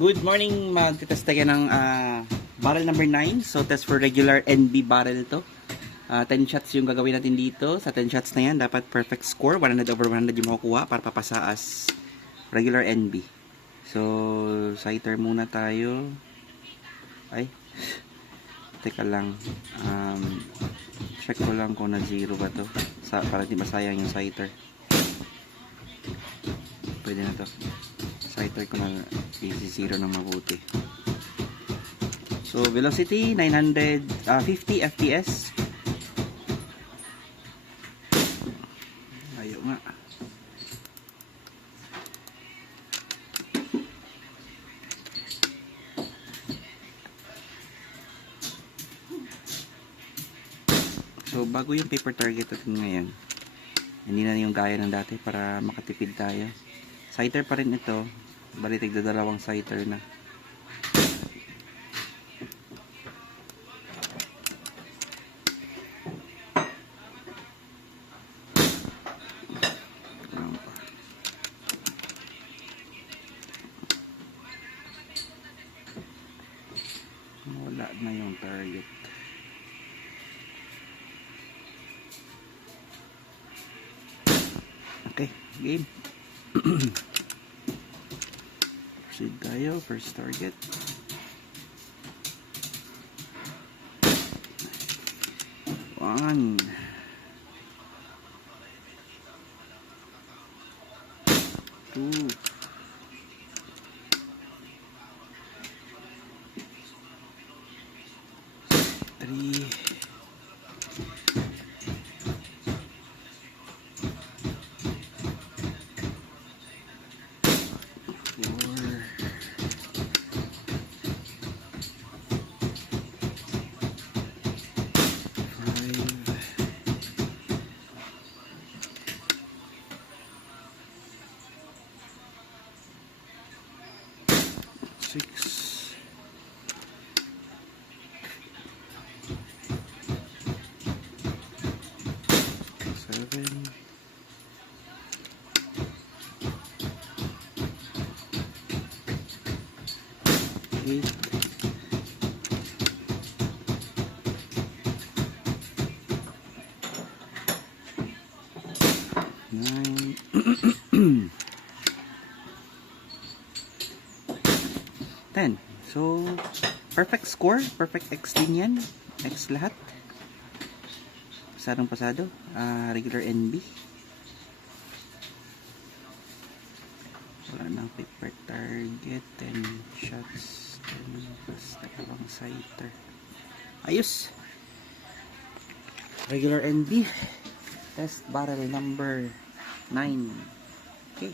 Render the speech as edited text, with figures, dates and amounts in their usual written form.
Good morning, magtitest tayo ng barrel number 9. So test for regular NB barrel ito. 10 shots yung gagawin natin dito. Sa 10 shots na yan, dapat perfect score. 100/100 yung makukuha para papasa as regular NB. So, sighter muna tayo. Ay, teka lang. Check ko lang kung na 0 ba to. Para di masayang yung sighter. Pwede na to. Sighter ko na easy 0 na mabuti. So velocity 950 fps. Ayo nga. So bago yung paper target natin ngayon, hindi na yung gaya ng dati para makatipid tayo. Sighter pa rin ito. Bali tigda dalawang sighter na. Wala na yung target. Okay, game. Proceed tayo, first target. One. Two. Three. Six, seven, eight, nine, 10. So, perfect score. Perfect X din yan. X lahat. Pasadong pasado. Regular NB. Wala nang paper target. 10 shots. 10 basta kabang sighter. Ayos. Regular NB. Test barrel number 9. Okay.